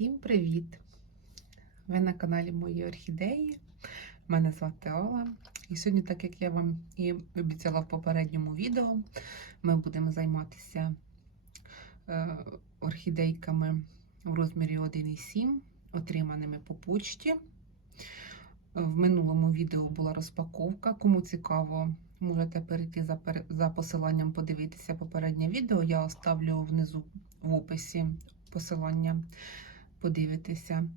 Всім привіт! Ви на каналі Мої Орхідеї. Мене звати Ола. І сьогодні, так як я вам і обіцяла в попередньому відео, ми будемо займатися е, орхідейками в розмірі 1,7, отриманими по почті. В минулому відео була розпаковка. Кому цікаво, можете перейти за, за посиланням подивитися попереднє відео. Я оставлю внизу в описі посилання подивитися.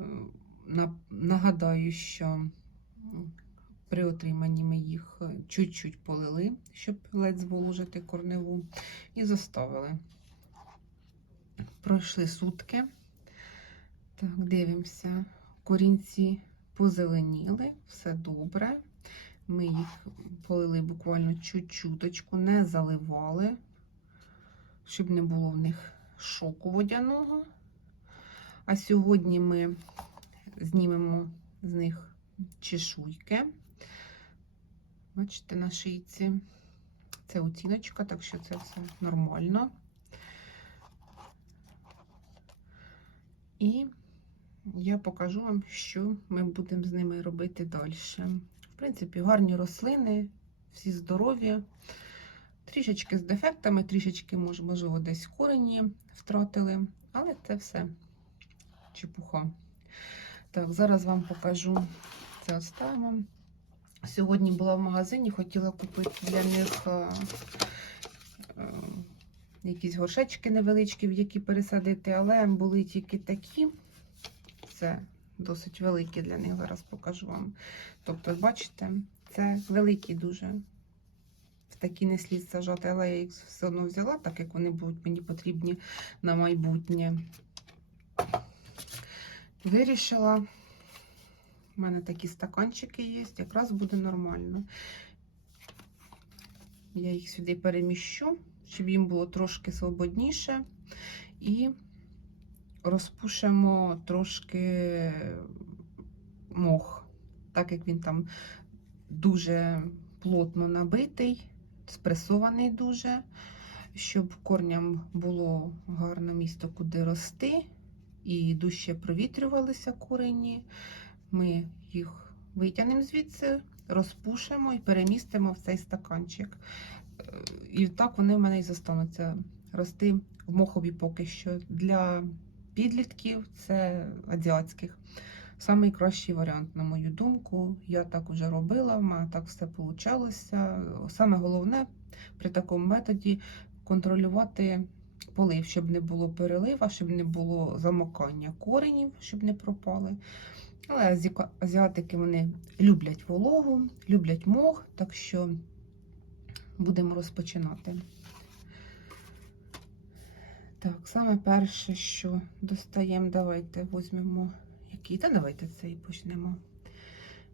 Е, Нагадаю, що при отриманні ми їх е, чуть-чуть полили, щоб ледь зволожити корневу, і заставили. Пройшли сутки. Так, дивимося. Корінці позеленіли, все добре. Ми їх полили буквально чуть-чуточку, не заливали, щоб не було в них шоку водяного. А сьогодні ми знімемо з них чешуйки. Бачите, на шийці. Це оціночка, так що це все нормально. І я покажу вам, що ми будемо з ними робити далі. В принципі, гарні рослини, всі здорові. Трішечки з дефектами, трішечки, мож- можливо, десь корені втратили, але це все чепуха. Так, зараз вам покажу це оставимо. Сьогодні була в магазині, хотіла купити для них е, е, якісь горшечки невеличкі, в які пересадити, але були тільки такі. Це досить великі для них, зараз покажу вам. Тобто, бачите, це великі дуже. В такі не слід сажати, але я їх все одно взяла, так як вони будуть мені потрібні на майбутнє. Вирішила. У мене такі стаканчики є, якраз буде нормально. Я їх сюди переміщу, щоб їм було трошки свободніше. І розпушимо трошки мох, так як він там дуже плотно набитий, спресований дуже, щоб корням було гарне місто, куди рости, і дужче провітрювалися корені. Ми їх витягнемо звідси, розпушимо і перемістимо в цей стаканчик. Е, І так вони в мене і застануться рости в мохові поки що. Для підлітків це азіатських. Самий кращий варіант, на мою думку. Я так вже робила, в мене так все вийшло. Саме головне при такому методі контролювати полив, щоб не було перелива, щоб не було замокання коренів, щоб не пропали. Але азіатики вони люблять вологу, люблять мох, так що будемо розпочинати. Так, саме перше, що достаємо, давайте візьмемо який. Та давайте цей почнемо.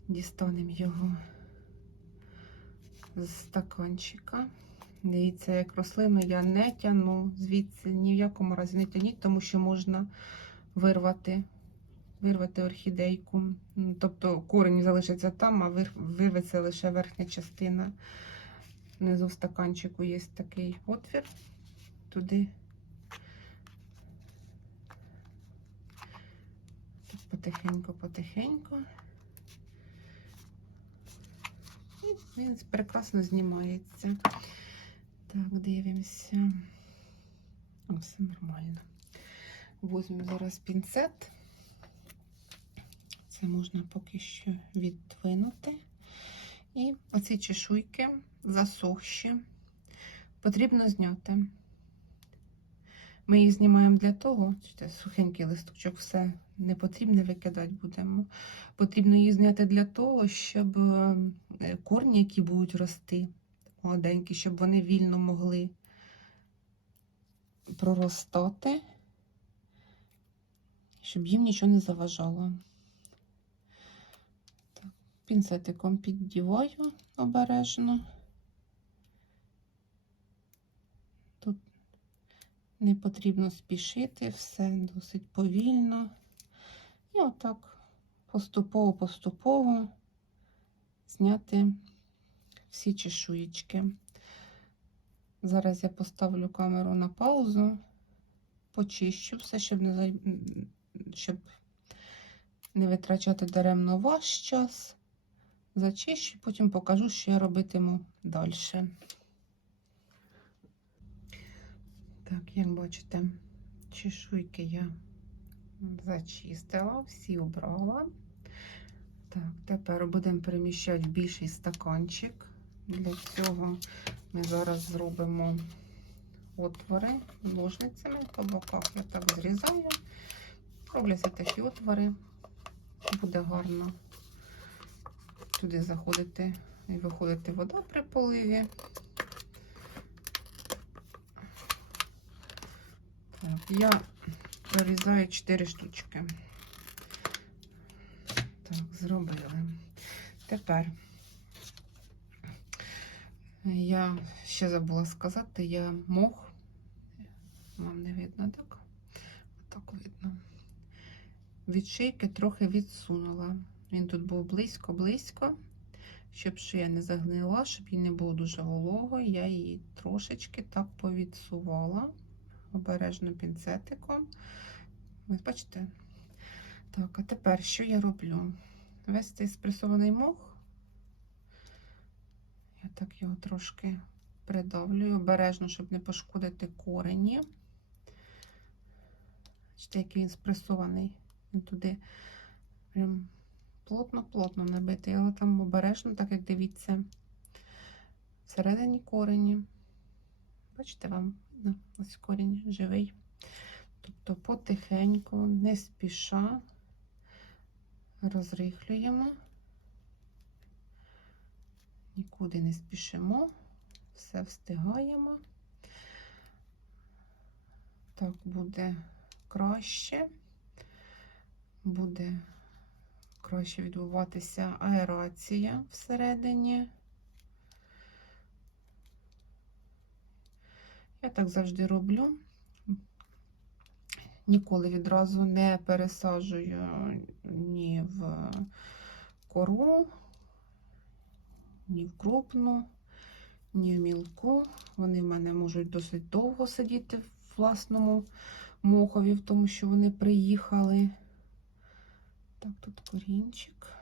Дістанемо його з стаканчика. Дивіться, як рослину я не тяну звідси, ні в якому разі не тяніть, тому що можна вирвати, вирвати орхідейку. Тобто корінь залишиться там, а вирветься лише верхня частина. Внизу в стаканчику є такий отвір. Туди Так, потихеньку, потихеньку. І він прекрасно знімається. Так, дивимося. О, все нормально. Возьмемо зараз пінцет. Це можна поки що віддвинути. І оці чешуйки засохші. Потрібно зняти. Ми їх знімаємо для того, це сухенький листочок, все не потрібно викидати будемо. Потрібно їх зняти для того, щоб е, корні, які будуть рости, молоденькі, щоб вони вільно могли проростати, щоб їм нічого не заважало. Пінцетиком піддіваю обережно. Тут не потрібно спішити, все досить повільно. І отак поступово-поступово зняти всі чешуєчки. Зараз я поставлю камеру на паузу, почищу все, щоб не, щоб не витрачати даремно ваш час. Зачищу, потім покажу, що я робитиму далі. Так, як бачите, чешуйки я зачистила, всі обрала. Так, тепер будемо переміщати в більший стаканчик. Для цього ми зараз зробимо отвори ножницями по боках. Я так зрізаю, робляться такі отвори, буде гарно туди заходити і виходити вода при поливі. Так, я прорізаю 4 штучки. Так, зробили. Тепер я ще забула сказати, я мох. Вам не видно, так? Так видно. Від шийки трохи відсунула. Він тут був близько-близько, щоб шия не загнила, щоб їй не було дуже вологою. Я її трошечки так повідсувала обережно пінцетиком. Ось бачите? Так, а тепер що я роблю? Весь цей спресований мох. Так його трошки придавлюю, обережно, щоб не пошкодити корені. Бачите, який він спресований. Він туди прям плотно-плотно набитий, але там обережно, так як дивіться, всередині корені. Бачите, вам ось корінь живий. Тобто потихеньку, не спіша розрихлюємо, нікуди не спішимо, все встигаємо. Так буде краще, буде краще відбуватися аерація всередині. Я так завжди роблю. Ніколи відразу не пересаджую ні в кору, ні в крупну, ні в мілку. Вони в мене можуть досить довго сидіти в власному мохові, в тому що вони приїхали. Так, тут корінчик.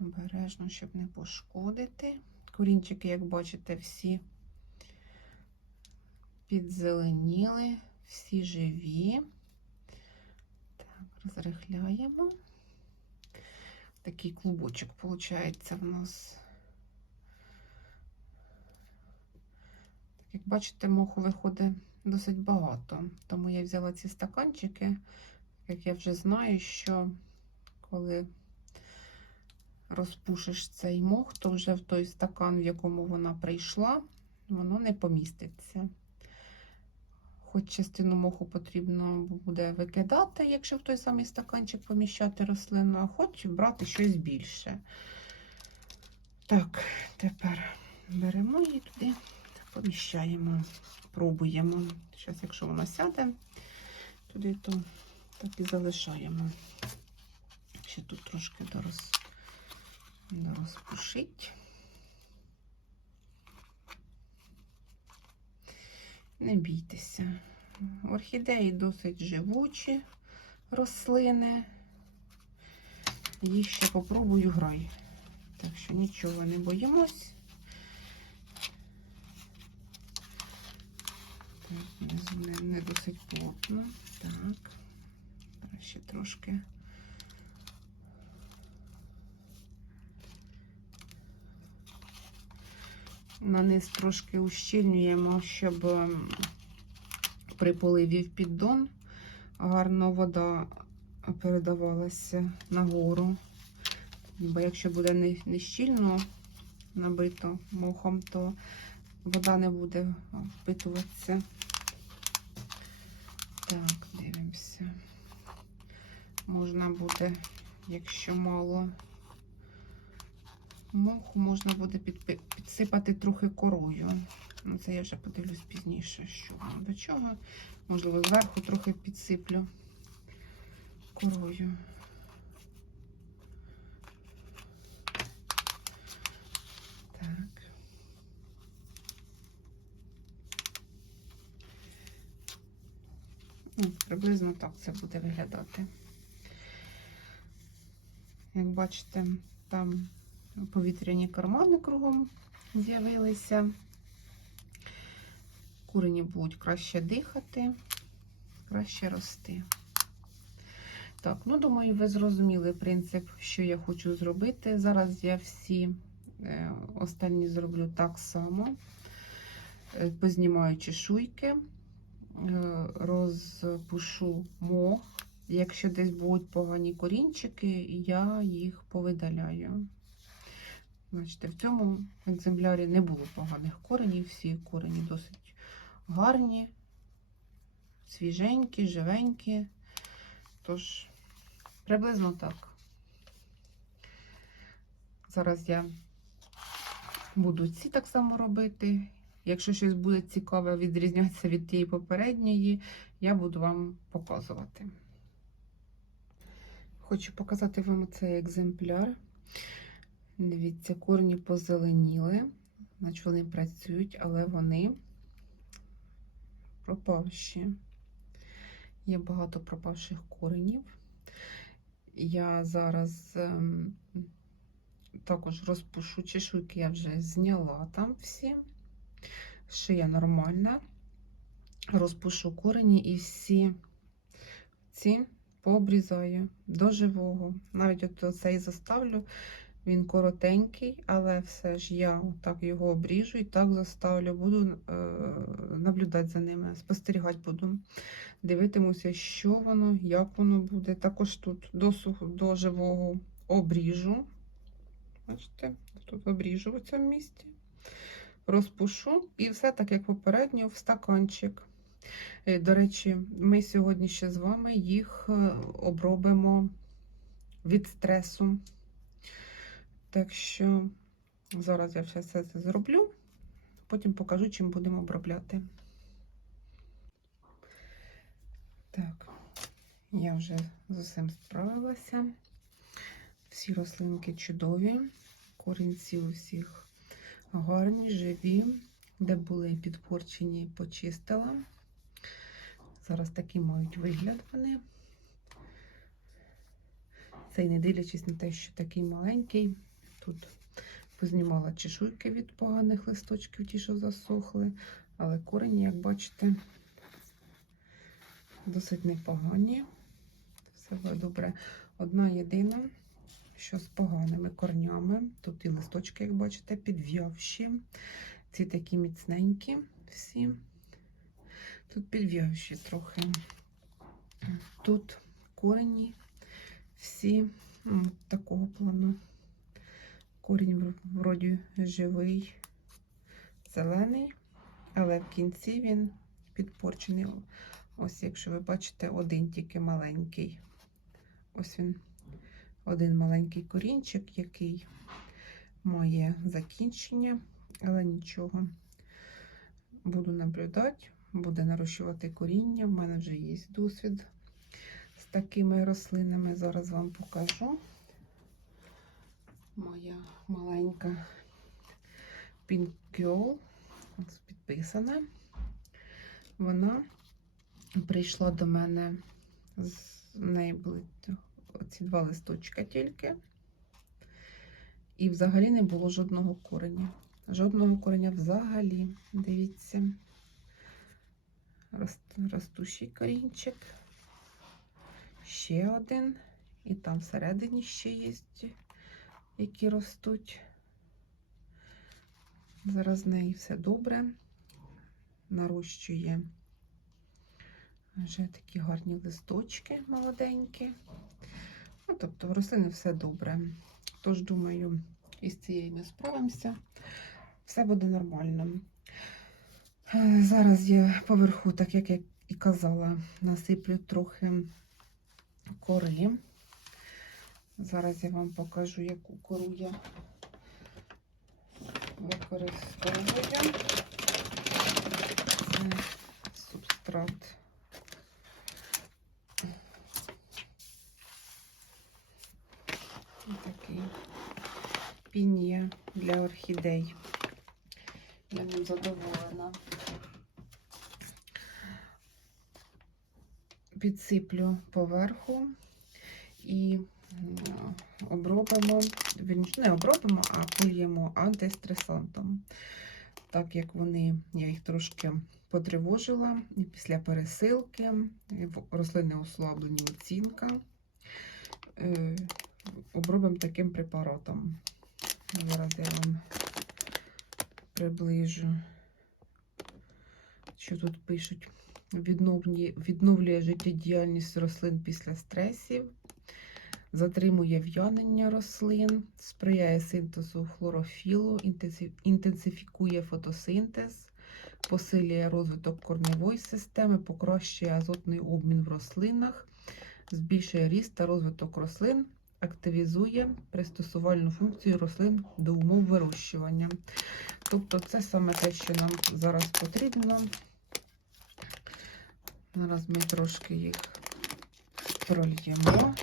Обережно, щоб не пошкодити. Корінчики, як бачите, всі підзеленіли, всі живі. Так, розрихляємо. Такий клубочок, виходить, в нас. Так, як бачите, моху виходить досить багато. Тому я взяла ці стаканчики, як я вже знаю, що коли розпушиш цей мох, то вже в той стакан, в якому вона прийшла, воно не поміститься. Хоч частину моху потрібно буде викидати, якщо в той самий стаканчик поміщати рослину, а хоч брати щось більше. Так, тепер беремо її туди, поміщаємо, пробуємо. Зараз, якщо вона сяде туди, то так і залишаємо. Ще тут трошки дороз, дорозпушить. Не бійтеся. Орхідеї досить живучі рослини. Їх ще попробую грай. Так що нічого не боїмось. Так, не, не досить плотно. Так, ще трошки. На низ трошки ущільнюємо, щоб ем, при поливі в піддон гарно вода передавалася нагору. Бо якщо буде не, не щільно набито мохом, то вода не буде впитуватися. Так, дивимося. Можна буде, якщо мало моху, можна буде підсипати трохи корою. Ну, це я вже подивлюсь пізніше, що до чого. Можливо, зверху трохи підсиплю корою. Так. Ну, приблизно так це буде виглядати. Як бачите, там повітряні кармани кругом з'явилися. Курені будуть краще дихати, краще рости. Так, ну думаю, ви зрозуміли принцип, що я хочу зробити. Зараз я всі е, останні зроблю так само. Е, Познімаю чешуйки, е, розпушу мох. Якщо десь будуть погані корінчики, я їх повидаляю. Бачите, в цьому екземплярі не було поганих коренів, всі корені досить гарні, свіженькі, живенькі. Тож, приблизно так. Зараз я буду ці так само робити. Якщо щось буде цікаве, відрізнятися від тієї попередньої, я буду вам показувати. Хочу показати вам цей екземпляр. Дивіться, корні позеленіли, значить вони працюють, але вони пропавші. Є багато пропавших коренів. Я зараз ем, також розпушу чешуйки, я вже зняла там всі. Шия нормальна. Розпушу корені і всі ці пообрізаю до живого. Навіть от цей заставлю, він коротенький, але все ж я так його обріжу і так заставлю, буду е, наблюдати за ними, спостерігати буду. Дивитимуся, що воно, як воно буде. Також тут до, до живого обріжу. Бачите, тут обріжу в цьому місці. Розпушу і все так, як попередньо, в стаканчик. Е, До речі, ми сьогодні ще з вами їх е, обробимо від стресу. Так що зараз я все це зроблю, потім покажу, чим будемо обробляти. Так, я вже з усім справилася. Всі рослинки чудові, корінці у всіх гарні, живі, де були підпорчені, почистила. Зараз такий мають вигляд вони. Цей, не дивлячись на те, що такий маленький, тут познімала чешуйки від поганих листочків, ті, що засохли, але корені, як бачите, досить непогані. Все добре. Одна єдина, що з поганими корнями. Тут і листочки, як бачите, підв'явші. Ці такі міцненькі всі. Тут підв'явші трохи. Тут корені всі такого плану. Корінь вроді живий, зелений, але в кінці він підпорчений. Ось, якщо ви бачите, один тільки маленький. Ось він, один маленький корінчик, який має закінчення, але нічого. Буду наблюдати, буде нарощувати коріння. В мене вже є досвід з такими рослинами. Зараз вам покажу. Моя маленька Pink Girl підписана. Вона прийшла до мене, з неї були оці два листочка тільки. І взагалі не було жодного кореня. Жодного кореня взагалі. Дивіться. Рост- Ростущий корінчик. Ще один. І там всередині ще є, які ростуть. Зараз з неї все добре. Нарощує вже такі гарні листочки молоденькі. Ну, тобто в рослини все добре. Тож, думаю, із цією ми справимося. Все буде нормально. Зараз я поверху, так як я і казала, насиплю трохи кори. Зараз я вам покажу, яку кору я використовую. Це субстрат. Такий пінія для орхідей. Я ним задоволена. підсиплю поверху і обробимо, не обробимо, а польємо антистресантом. Так як вони, я їх трошки потривожила і після пересилки, рослини ослаблені оцінка. Е, Обробимо таким препаратом. Зараз я вам приближу, що тут пишуть. Відновлює життєдіяльність рослин після стресів, затримує в'янення рослин, сприяє синтезу хлорофілу, інтенсифікує фотосинтез, посилює розвиток корневої системи, покращує азотний обмін в рослинах, збільшує ріст та розвиток рослин, активізує пристосувальну функцію рослин до умов вирощування. Тобто це саме те, що нам зараз потрібно. Зараз ми трошки їх прольємо.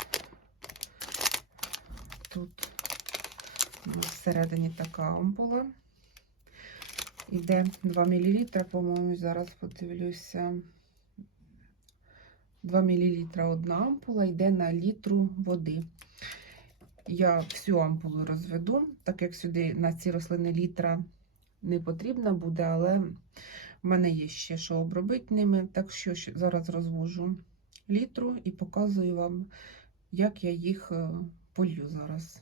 Тут всередині така ампула. Іде 2 мл, по-моєму, зараз подивлюся. 2 мл одна ампула йде на літру води. Я всю ампулу розведу, так як сюди на ці рослини літра не потрібна буде, але в мене є ще що обробити ними. Так що зараз розвожу літру і показую вам, як я їх е, полью зараз.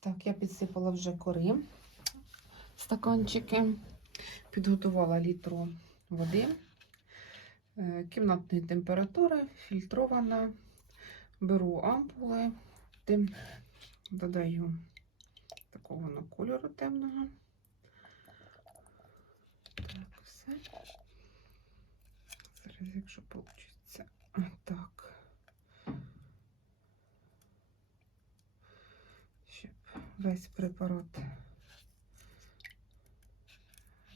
Так, я підсипала вже кори стаканчики, підготувала літру води е, кімнатної температури, фільтрована. Беру ампули, тим додаю такого на кольору темного. Так, все. Зараз, якщо вийде. Так. Щоб весь препарат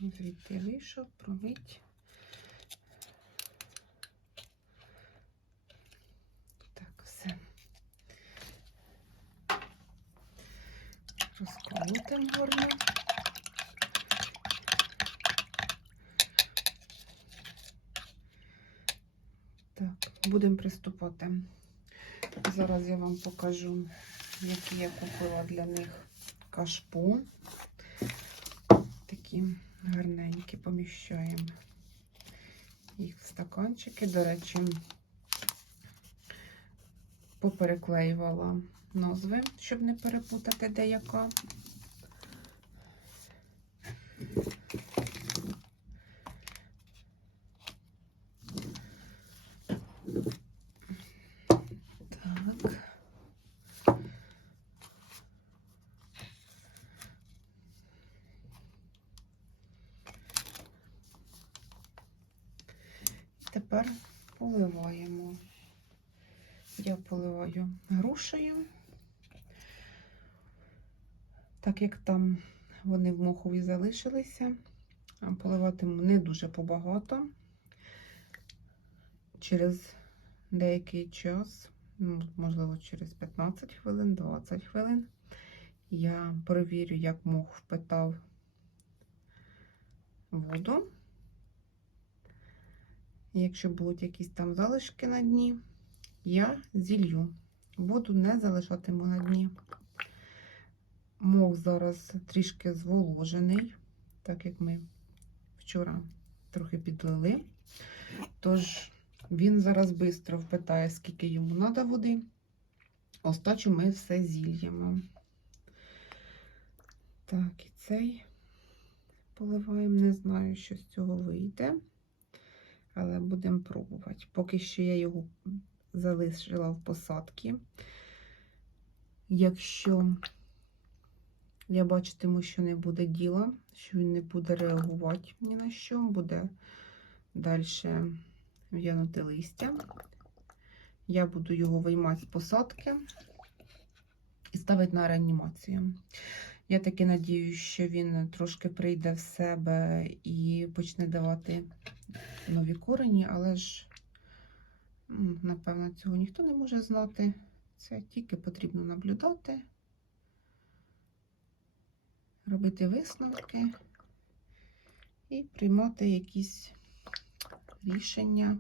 звідти вийшов, промить. Так, все. Розколотим гарно. Так, будемо приступати. Зараз я вам покажу, які я купила для них кашпу. Такі гарненькі поміщаємо їх в стаканчики. До речі, попереклеювала назви, щоб не перепутати деяка. Так. Тепер поливаємо. Я поливаю грушею, так як там вони в мохові залишилися, поливатиму не дуже побагато. Через деякий час, ну, можливо, через 15 хвилин, 20 хвилин, я перевірю, як мох впитав воду. Якщо будуть якісь там залишки на дні, я зілью. Воду не залишатиму на дні. Мох зараз трішки зволожений, так як ми вчора трохи підлили. Тож він зараз швидко впитає, скільки йому треба води. Остачу ми все зільємо. Так, і цей поливаємо. Не знаю, що з цього вийде але будемо пробувати. Поки що я його залишила в посадці. Якщо я бачитиму, що не буде діла, що він не буде реагувати ні на що, буде далі в'янути листя, я буду його виймати з посадки і ставити на реанімацію. Я таки надіюсь, що він трошки прийде в себе і почне давати нові корені, але ж, напевно, цього ніхто не може знати. Це тільки потрібно наблюдати, робити висновки і приймати якісь рішення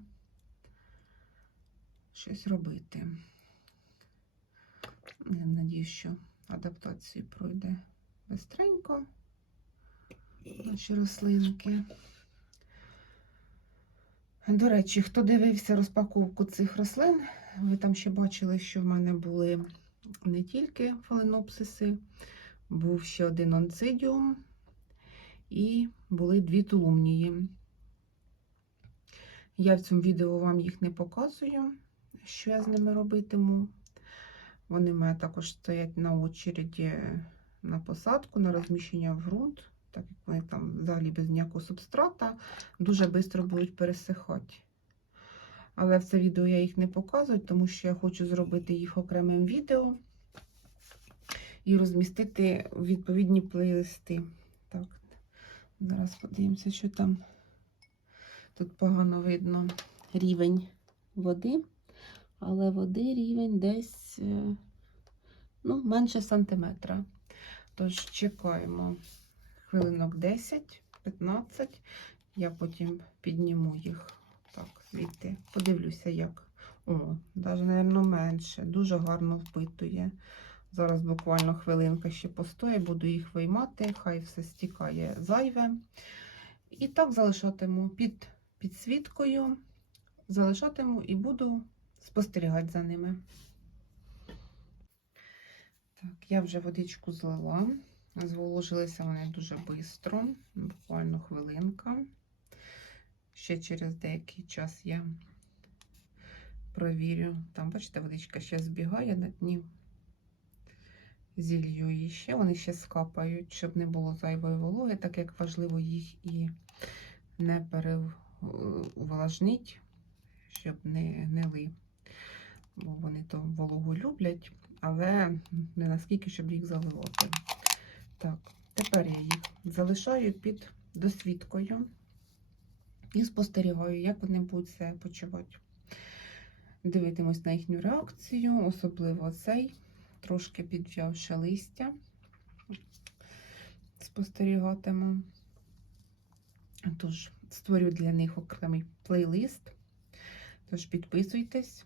щось робити. Я надію, що адаптацію пройде бистренько наші рослинки. До речі, хто дивився розпаковку цих рослин, ви там ще бачили, що в мене були не тільки фаленопсиси, був ще один онцидіум і були дві тулумнії. Я в цьому відео вам їх не показую, що я з ними робитиму. Вони в мене також стоять на очереді на посадку, на розміщення в ґрунт, так як вони там взагалі без ніякого субстрата, дуже швидко будуть пересихати. Але в це відео я їх не показую, тому що я хочу зробити їх окремим відео і розмістити відповідні плейлисти. Так, зараз подивимося, що там. Тут погано видно рівень води, але води рівень десь е, ну, менше сантиметра. Тож чекаємо хвилинок 10-15. Я потім підніму їх так, звідти. Подивлюся, як. О, навіть, мабуть, менше. Дуже гарно впитує. Зараз буквально хвилинка ще постоїть, буду їх виймати, хай все стікає зайве. І так залишатиму під підсвіткою, залишатиму і буду спостерігати за ними. Так, я вже водичку злила. Зволожилися вони дуже швидко, буквально хвилинка. Ще через деякий час я провірю. Там, бачите, водичка ще збігає на дні. Зілью її ще, вони ще скапають, щоб не було зайвої вологи, так як важливо їх і не переувлажнити, щоб не гнили. Бо вони то вологу люблять, але не наскільки, щоб їх заливати. Так, тепер я їх залишаю під досвідкою і спостерігаю, як вони будуть себе почувати. Дивитимусь на їхню реакцію, особливо цей, трошки підв'явши листя. Спостерігатиму. Тож, створю для них окремий плейлист. Тож підписуйтесь,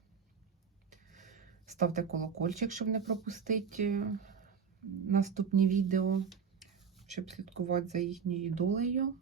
ставте колокольчик, щоб не пропустити наступні відео, щоб слідкувати за їхньою долею.